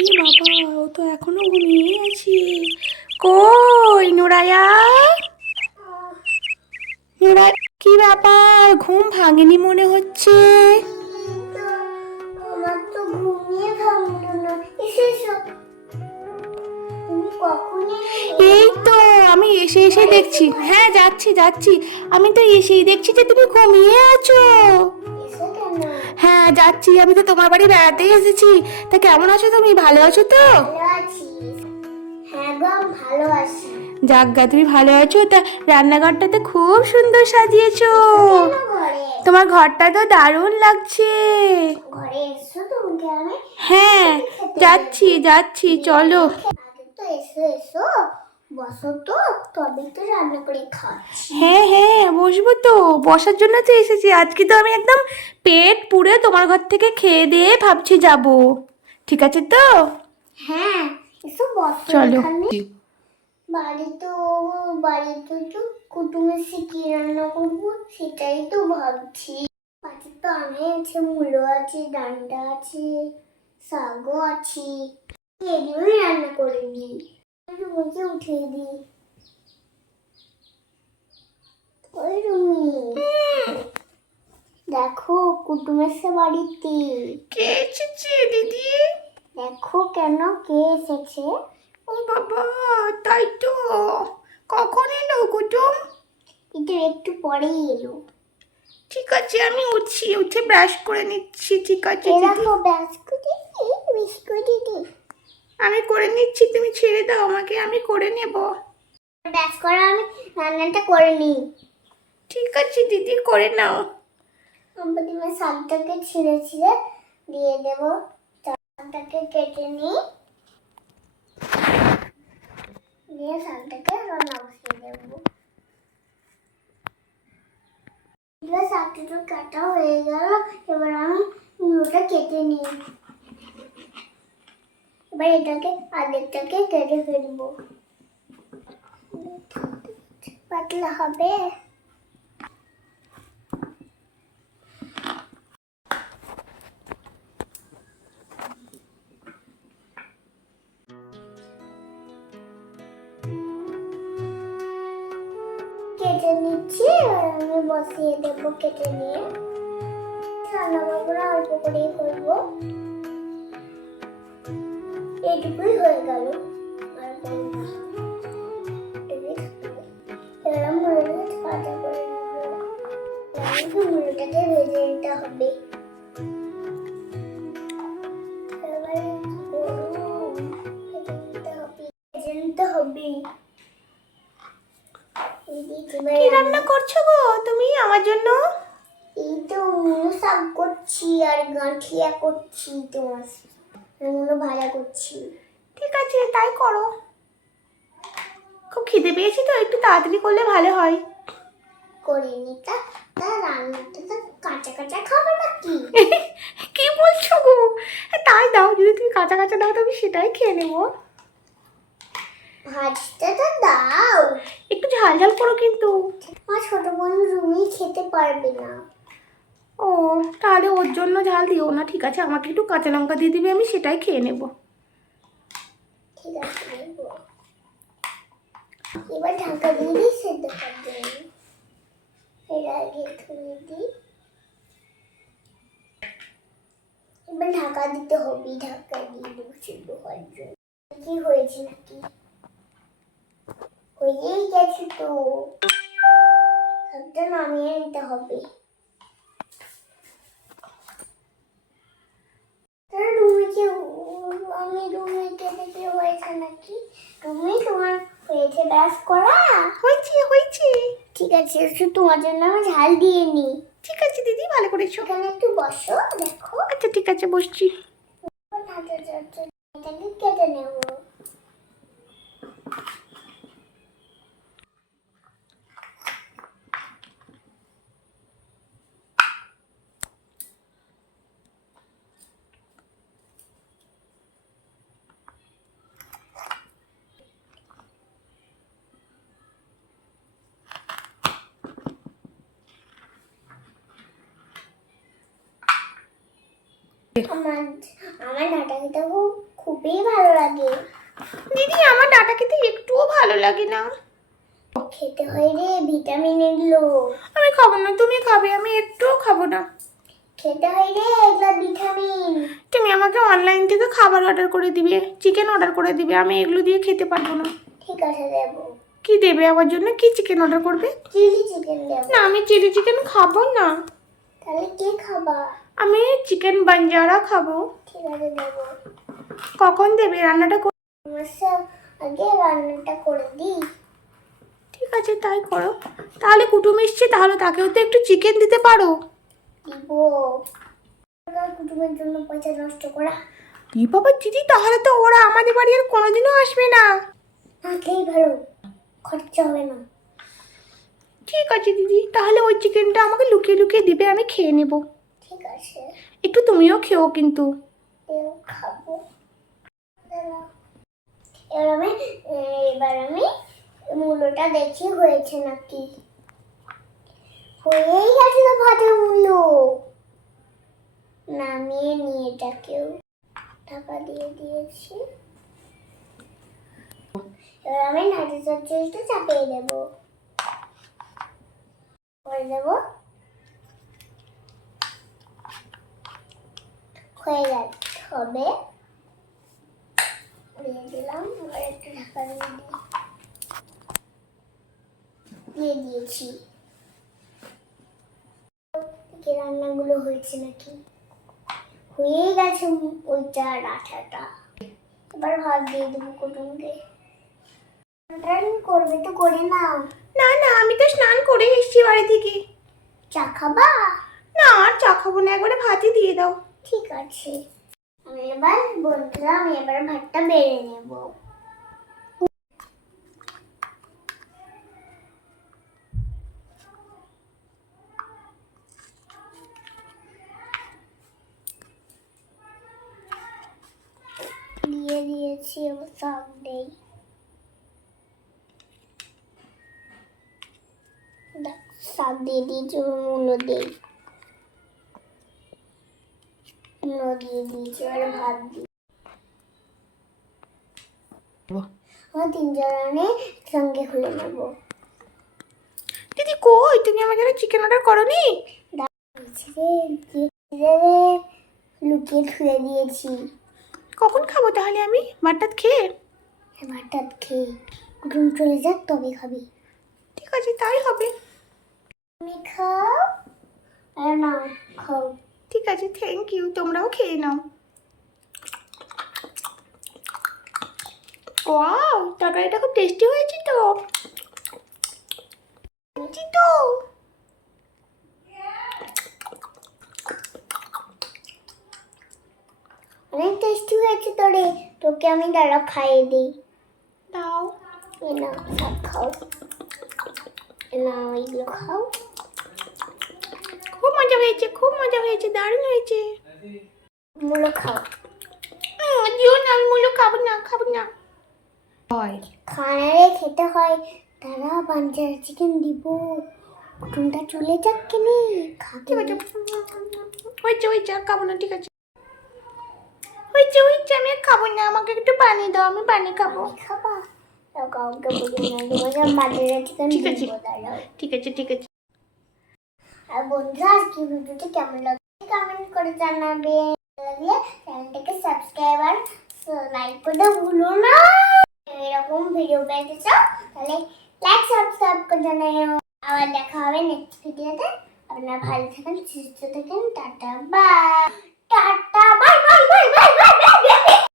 ই বাবা, ও তো এখনো ঘুমিয়ে আছে। কই নুরায়া? নুরা, কি ব্যাপার, ঘুম ভাঙেনি মনে হচ্ছে? আমার তো ঘুমিয়ে ভাঙলো না। এসে এসো। তুমি কখন এলে? এই তো আমি এসে এসে দেখছি। হ্যাঁ যাচ্ছি যাচ্ছি। আমি তো এসেই দেখছি যে তুমি ঘুমিয়ে আছো। এসো কেন? হ্যাঁ যাচ্ছি, আমি তো তোমার বাড়ি বেড়াতেই এসেছি। তা কেমন আছো তুমি, ভালো আছো তো? ভালো আছিস? হ্যাঁ গো, আমি ভালো আছি। যাজ্ঞা তুমি ভালো আছো? তা রান্নাঘরটাতে খুব সুন্দর সাজিয়েছো। কেন ঘরে? তোমার ঘরটা তো দারুণ লাগছে। ঘরে এসো, তোমাকে আমি হ্যাঁ খেতে যাচ্ছি দেবো। যাচ্ছি, চলো। আগে তো এসো এসো, বসো তো, তবে তো রান্না করে খাচ্ছি। হ্যাঁ হ্যাঁ বসবো তো, বসার জন্য তো এসেছি। আজকে তো আমি একদম পেট পুরে তোমার ঘর থেকে খেয়ে দিয়ে ভাবছি যাব। ঠিক আছে তো? হ্যাঁ, এসো বসো চলো। এখানে। বাড়িতে তো কুটুম এসে কি রান্না করবো সেটাই তো ভাবছি। পাশে তো আমি আছে, মূলো আছে, ডান্ডা আছে, শাকও আছে। এগুলোই রান্না করে দিই, রুমিকে উঠিয়ে দিই। ওই রুমি, দেখো কুটুম এসে বাড়িতে। কে এসেছে দিদি? দেখো কেন, কে এসেছে। ও বাবা, তাই তো। কখন এলো কুটুম? এটা একটু পরেই এলো। ঠিক আছে, আমি উঠছি, উঠে ব্রাশ করে নিচ্ছি। ঠিক আছে এ দিদি, দেখো বিস্কুটি, বিস্কুটি দি। আমি করে নিচ্ছি, তুমি ছেড়ে দাও আমাকে, আমি করে নেব। ব্যাস করো, আমি রান্নাটা করে নিই। ঠিক আছে দিদি, করে নাও। আমি প্রথমে শাকটাকে ছিঁড়ে ছিঁড়ে দিয়ে দেবো। শাকটাকে কেটে নিই, দিয়ে শাকটাকে রান্না বসিয়ে দেবো। এবার শাকটা তো কাটা হয়ে গেল, এবার আমি মুলোটা কেটে নিই। এবার এটাকে আলুটাকে কেটে ফেলবো। পাতলা হবে। কেটে নিচ্ছি, আর আমি বসিয়ে দেবো কেটে নিয়ে। রান্না করবো না, অল্প করেই করবো। এইটুকুই হয়ে গেল, আর করবো না। এবার মুড়োটাকে ভাজা করে নেবো। মুড়োটাকে ভেজে নিতে হবে। এবারে কি করবো? ভেজে নিতে হবে। কি রান্না করছো গো তুমি আমার জন্য? এই তো মুলো শাক করছি আর গাঁঠিয়া করছি, তোমার মুলো ভাজা করছি। ঠিক আছে তাই করো। খুব খিদে পেয়েছি তো, একটু তাড়াতাড়ি করলে ভালো হয়। করে নি তা, রান্নাটা তো কাঁচা কাঁচা খাবে নাকি? কি বলছো গো? তাই দাও, যদি তুমি কাঁচা কাঁচা দাও তো আমি সেটাই খেয়ে নেবো। ভাজতে তো দাও। একটু ঝাল ঝাল করো কিন্তু। আমার ছোট বোন রুমি খেতে পারবে না। ও, তাহলে ওর জন্য ঝাল দিও না। ঠিক আছে, আমাকে একটু কাঁচা লঙ্কা দিয়ে দিবে, আমি সেটাই খেয়ে নেবো। ঠিক আছে, দেবো। এবার ঢাকা দিয়ে দিই সেদ্ধ করার জন্য। এর আগে ধুয়ে দিই। এবার ঢাকা দিতে হবে, ঢাকা দিয়ে দেবো সেদ্ধ হওয়ার জন্য। কি হয়েছে নাকি? হয়েই গেছে তো, সবটা নামিয়ে নিতে হবে। আমি রুমিকে দেখে হয়েছে নাকি? তুমি তোমার হয়েছে ব্যাস করা? হয়েছে হয়েছে। ঠিক আছে, একটু তোমার জন্য আমি ঝাল দিয়ে নি। ঠিক আছে দিদি, ভালো করেছো। এখানে একটু বসো, দেখো। আচ্ছা ঠিক আছে, বসছি। এটাকে কেটে নেব। আমার আমার ডাটা খেতে খুব খুবই ভালো লাগে। দিদি আমার ডাটা খেতে একটুও ভালো লাগে না। খেতে হয় রে, ভিটামিন এগুলো। আমি খাবো না, তুমি খাবে, আমি একটুও খাবো না। খেতে হয় রে, এগুলো ভিটামিন। তুমি আমাকে অনলাইন থেকে খাবার অর্ডার করে দিবে, চিকেন অর্ডার করে দিবে, আমি এগুলো দিয়ে খেতে পারবো না। ঠিক আছে, দেবো। কি দেবে আমার জন্য? কি চিকেন অর্ডার করবে? চিলি চিকেন দেবো। না, আমি চিলি চিকেন খাবো না। তাহলে কি খাবা? আমি চিকেন বাঞ্জারা খাবো। ঠিক আছে, দেবো। কখন দেবে? রান্নাটা আমার আগে রান্নাটা করে দিই। ঠিক আছে, তাই করো। তাহলে কুটুম এসছে, তাহলে তাকেও তো একটু চিকেন দিতে পারো। দিব। কুটুমের জন্য পয়সা নষ্ট করা। ই বাবা দিদি, তাহলে তো ওরা আমাদের বাড়ি আর কোনোদিনও আসবে না। খেলেই ভালো, খরচা হবে না। ঠিক আছে দিদি, তাহলে ওই চিকেনটা আমাকে লুকিয়ে লুকিয়ে দিবে, আমি খেয়ে নেব। ঠিক আছে, একটু তুমিও খেও কিন্তু। খাবো। এবার আমি মূলোটা দেখি হয়েছে নাকি। হয়েই গেছে তো ভাতের মূলো। নামিয়ে নিয়ে এটাকেও ঢাকা দিয়ে দিয়েছি। এবার আমি নাড়ু চচ্চড়িটা চাপিয়ে দেবো। করে দেবো। হয়ে গেল হবে। দিয়ে দিলাম, এবার একটু ঢাকা দিয়ে দিয়েছি। কি রান্নাগুলো হয়েছে নাকি? হয়ে গেছে ওইটা, আঠাটা। এবার ভাত দিয়ে দেবো কুটুমকে। করবে তো করে নাও। না না, আমি তো স্নান করে এসেছি বাড়ি থেকে। চা খাবা? না, আর চা খাবো না, একবারে ভাতই দিয়ে দাও। ঠিক আছে, আমি এবার ভাতটা বেড়ে নেব। দিয়ে দিয়েছি, এবার শাক দেই। শাক দিয়ে দিয়েছি, মূলো দেই। মূলো দিয়ে দিয়েছি, এবার ভাত দিই। আমরা তিনজনে একসঙ্গে খুলে নেব। দিদি কই, তুমি আমার জন্য চিকেন অর্ডার করোনি? লুকিয়ে ধুয়ে দিয়েছি। কখন খাবো তাহলে আমি ভাতটাত খেয়ে? ভাতটাত খেয়ে কুটুম চলে যাক তবে খাবি। ঠিক আছে, তাই হবে। তুমি খাও আর না খাও। ঠিক আছে, থ্যাংক ইউ, তোমরাও খেয়ে নাও। ওয়াও, তরকারিটা খুব টেস্টি হয়েছে তো। তো অনেক টেস্টি হয়েছে তোরে। তোকে আমি দাঁড়া খাইয়ে দিই। দাও। এ না, সব খাও। এ না, এইগুলো খাও। খুব মজা হয়েছে, খুব মজা হয়েছে, দারুণ হয়েছে। মূলো খাও। দিও না, আমি মূলো খাবো না, খাবো না। খানারে খেতে হয়। তারা বাঞ্জার চিকেন দিব। কুটুমটা চলে যাক কেনে খাবে। ঠিক আছে, হয়েছে হয়েছে, আর খাবো না, ঠিক আছে। হয়েছে হয়েছে, আমি আর খাবো না, আমাকে একটু পানি দাও, আমি পানি খাবো। খাবা? কাউকে বলি না, তোমার বাজারে চিকেন ঠিক আছে। দিব দাঁড়াও। ঠিক আছে, ঠিক আছে। আর বন্ধুরা, আজকে ভিডিওটি কেমন লাগবে কমেন্ট করে জানাবে। লাগলে চ্যানেলটাকে সাবস্ক্রাইব আর লাইক করতে ভুলো না। এরকম ভিডিও পেতে চাও তাহলে লাইক সাবস্ক্রাইব করে জানাও। আবার দেখা হবে নেক্সট ভিডিওতে। আপনারা ভালো থাকেন, সুস্থ থাকেন। Tata bye. Tata bye bye bye bye bye.